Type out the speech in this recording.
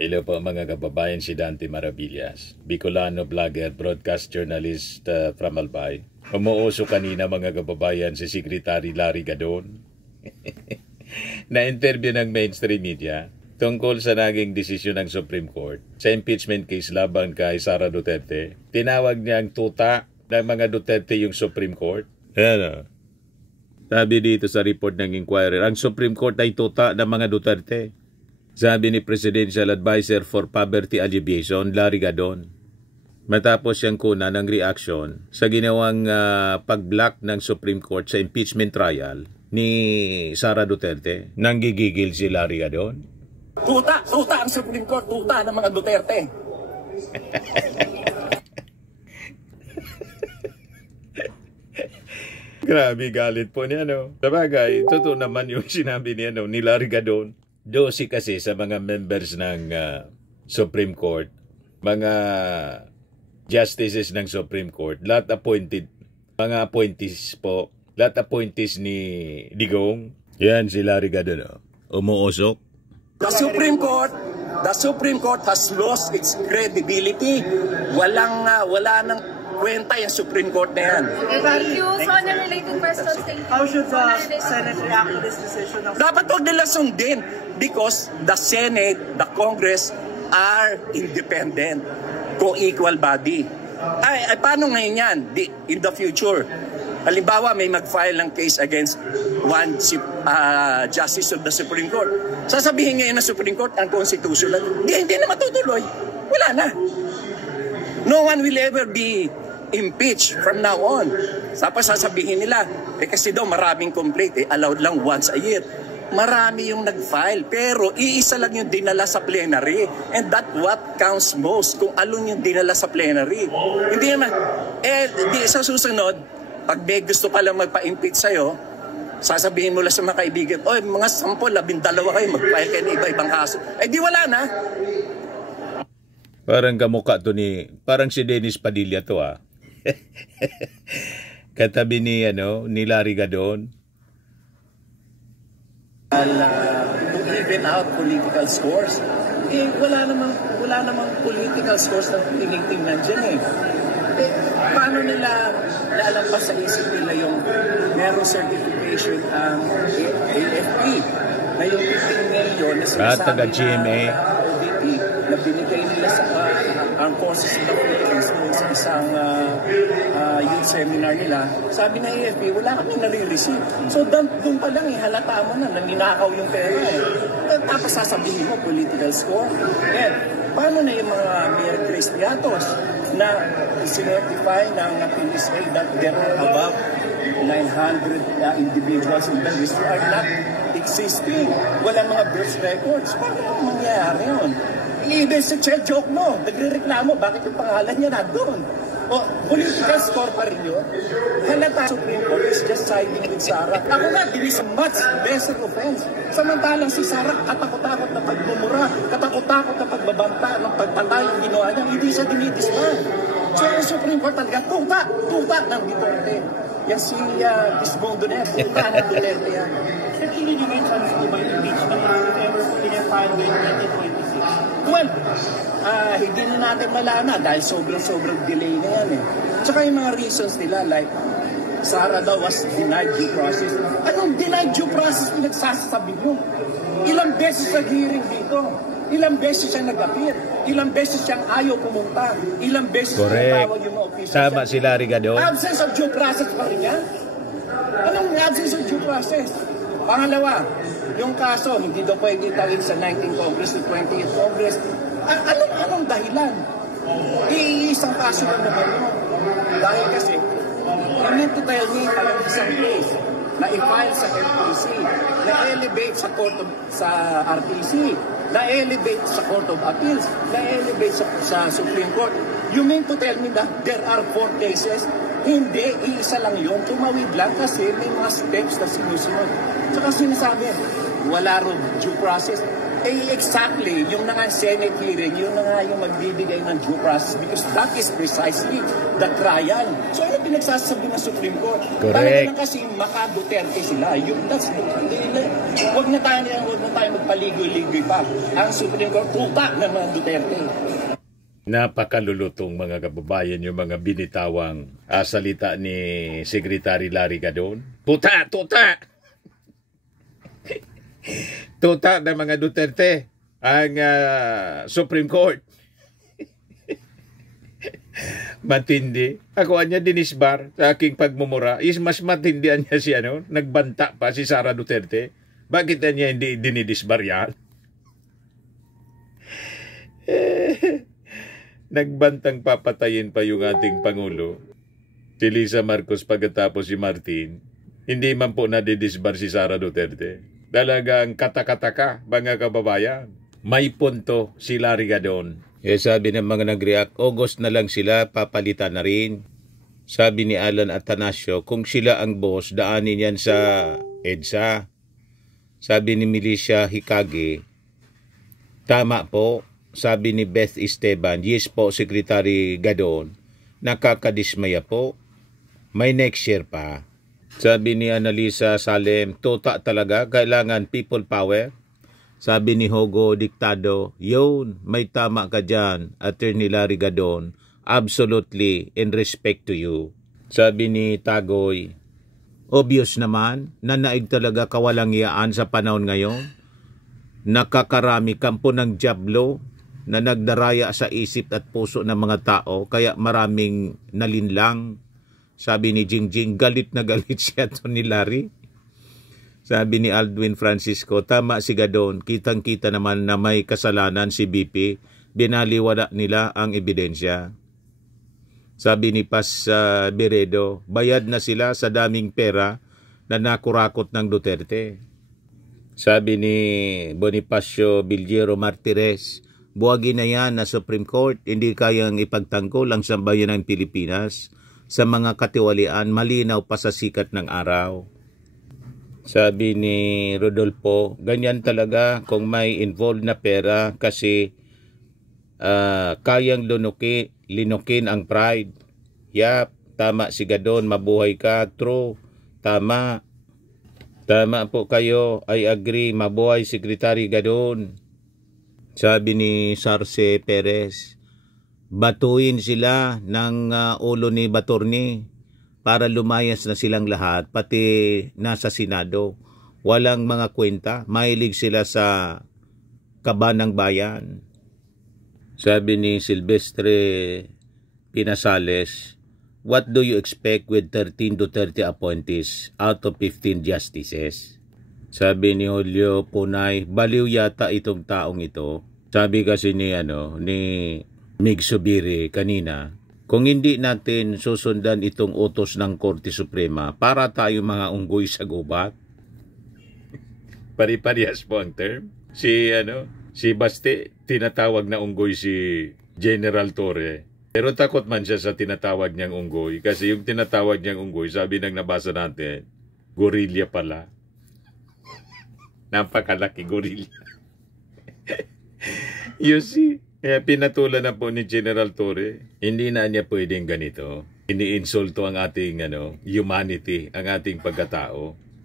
Hello po mga kababayan, si Dante Maravillas, Bicolano vlogger, broadcast journalist from Albay. Umuuso kanina mga kababayan si Secretary Larry Gadon na-interview ng mainstream media tungkol sa naging desisyon ng Supreme Court sa impeachment case laban kay Sara Duterte. Tinawag niya ang tuta ng mga Duterte yung Supreme Court. Ano? Sabi dito sa report ng Inquirer, ang Supreme Court ay tuta ng mga Duterte. Sabi ni Presidential Advisor for Poverty Alleviation, Larry Gadon. Matapos siyang kuna ng reaction sa ginawang pag-block ng Supreme Court sa impeachment trial ni Sara Duterte. Nanggigigil si Larry Gadon. Tuta ang Supreme Court, tuta ng mga Duterte. Grabe galit po niya, no? Sabagay, totoo naman yung sinabi niya, no, ni Larry Gadon. 12 kasi sa mga members ng Supreme Court, mga justices ng Supreme Court, lahat appointed, mga appointees po, lahat appointees ni Digong. Yan si Larry Gadon, no? Umuusok. The Supreme Court has lost its credibility. Wala nang kwenta yung Supreme Court na yan. Thank you. So, on a related question, how should the Senate react to this decision? Dapat huwag nila sundin because the Senate, the Congress are independent, co-equal body. Ay, paano ngayon yan? In the future, halimbawa may mag-file ng case against one justice of the Supreme Court. Sasabihin ngayon ng Supreme Court ang constitutional. Hindi na matutuloy. Wala na. No one will ever be impeached from now on. Tapos sasabihin nila, kasi daw maraming complaint, allowed lang once a year. Marami yung nag-file, pero iisa lang yung dinala sa plenary. And that what counts most, kung alon yung dinala sa plenary. Hindi naman, di sa susunod, pag may gusto palang magpa-impeach sa'yo, sasabihin mo lang sa mga kaibigan, oy, mga 10, 12 kayo, mag-file kayo ng iba-ibang kaso. Di wala na. Parang kamukha to ni, parang si Dennis Padilla to Katabi ni, ni Larry Gadon. To even out political scores. Wala namang political scores na tingin-tingnan dyan paano nila lalampas sa isip nila yung meron certification ang AFP na yung 15 million na sinasabi GMA OBP na binigay nila sa Armed Forces of the Philippines sa isang youth seminar nila. Sabi na AFP, wala kami nare-receive. So doon pa lang halata mo na ninakaw yung pera Tapos sasabihin mo political score. Paano na yung mga Mayor Grace Piatos na sinertify ng PSA that there are above 900 individuals in the list who are not existing. Walang mga birth records. Paano mangyayari yun? Even sa joke mo, nagre-reklamo, bakit yung pangalan niya na doon? O, political score pa rin yun. Halata Supreme Court is just siding with Sara. Ako nga, this is a much lesser offense. Samantalang si Sara, katakot-takot na pagmumura, katakot-takot na pagbabanta, ng pagpatay yung ginawa niya, hindi siya dinidisman. So, yung Supreme Court talaga, tuta ng Duterte. Yan si Bismondo na yan, tuta ng Duterte yan. Sir, hindi nyo may chance to by impeachment if ever pinapile with 2026? Well, hindi na natin malana dahil sobrang delay na yan Tsaka yung mga reasons nila like Sara daw was denied due process. Anong denied due process pinagsasabi nyo? Ilang beses nag-hearing dito? Ilang beses siya nag-appear? Ilang beses siyang ayaw pumunta? Ilang beses tinatawag yung mga officials? Tama si Larry Gadon. Absence of due process pa rin yan? Anong absence of due process? Pangalawa, yung kaso, hindi daw pwede tawid sa 19th Congress to 20th Congress. Anong dahilan? Iisang kaso lang naman yun. Dahil kasi, you need to tell me talagang isang case na i-file sa RTC, na-elevate sa RTC, na-elevate sa Court of Appeals, na-elevate sa Supreme Court. You mean to tell me that there are 4 cases? Hindi, iisa lang yun. Tumawid lang kasi may mga steps na sinusunod. Tsaka sinasabi, wala rin due process. Exactly. Yung na nga Senate hearing, yun na nga yung magbibigay ng due process because that is precisely the trial. So, ano pinagsasabi ng Supreme Court? Correct. Talaga lang kasi maka-Duterte sila. Huwag na tayo magpaligoy-ligoy pa. Ang Supreme Court, tuta ng mga Duterte. Napakalulutong mga kababayan yung mga binitawang salita ni Secretary Larry Gadon. Tuta! Tuta! Tuta ng mga Duterte ang Supreme Court. Matindi. Ako anya dinisbar sa aking pagmumura. Is mas matindihan niya si nagbanta pa si Sara Duterte. Bakit niya hindi dinidisbar yan? Nagbantang papatayin pa yung ating Pangulo. Si Lisa Marcos pagkatapos si Martin. Hindi man po nadidisbar si Sara Duterte. Talagang katakataka, mga kababayan. May punto si Larry Gadon. Sabi ng mga nag-react, August na lang sila, papalitan na rin. Sabi ni Alan Atanasio, kung sila ang boss, daanin yan sa EDSA. Sabi ni Milicia Hikage, tama po. Sabi ni Beth Esteban, yes po, Secretary Gadon. Nakakadismaya po. May next year pa. Sabi ni Annalisa Salem, tuta talaga, kailangan people power. Sabi ni Hogo Dictado, yun, may tama ka dyan, Attorney Larry Gadon. Absolutely, in respect to you. Sabi ni Tagoy, obvious naman, nanaig talaga kawalang iyaan sa panahon ngayon. Nakakarami kampo ng jablo na nagdaraya sa isip at puso ng mga tao, kaya maraming nalinlang. Sabi ni Jingjing, galit na galit siya to ni Larry. Sabi ni Aldwin Francisco, tama si Gadon, kitang-kita naman na may kasalanan si BP, binaliwala nila ang ebidensya. Sabi ni Paz Beredo, bayad na sila sa daming pera na nakurakot ng Duterte. Sabi ni Bonifacio Villero Martires, buwagin na yan na Supreme Court, hindi kayang ipagtanggol ang sambayan ng Pilipinas. Sa mga katiwalian, malinaw pa sa sikat ng araw. Sabi ni Rodolfo, ganyan talaga kung may involved na pera kasi kayang linukin ang pride. Yap, tama si Gadon, mabuhay ka, true, tama. Tama po kayo, I agree, mabuhay Secretary Gadon. Sabi ni Sarce Perez, batuin sila ng ulo ni Batorni para lumayas na silang lahat, pati nasa Senado. Walang mga kwenta, mahilig sila sa kaba ng bayan. Sabi ni Silvestre Pinasales, what do you expect with 13 Duterte appointees out of 15 justices? Sabi ni Julio Punay, baliw yata itong taong ito. Sabi kasi ni Mig Subiri kanina, kung hindi natin susundan itong utos ng Korte Suprema, para tayo mga unggoy sa gubat. Pari-parehas po ang term. Si Baste, tinatawag na unggoy si General Torre. Pero takot man siya sa tinatawag niyang unggoy. Kasi yung tinatawag niyang unggoy, sabi nang nabasa natin, gorilla pala. Napakalaki gorilla. You see? Kaya pinatulan na po ni General Torre, hindi na niya pwedeng ganito. Iniinsulto ang ating humanity, ang ating pagkatao.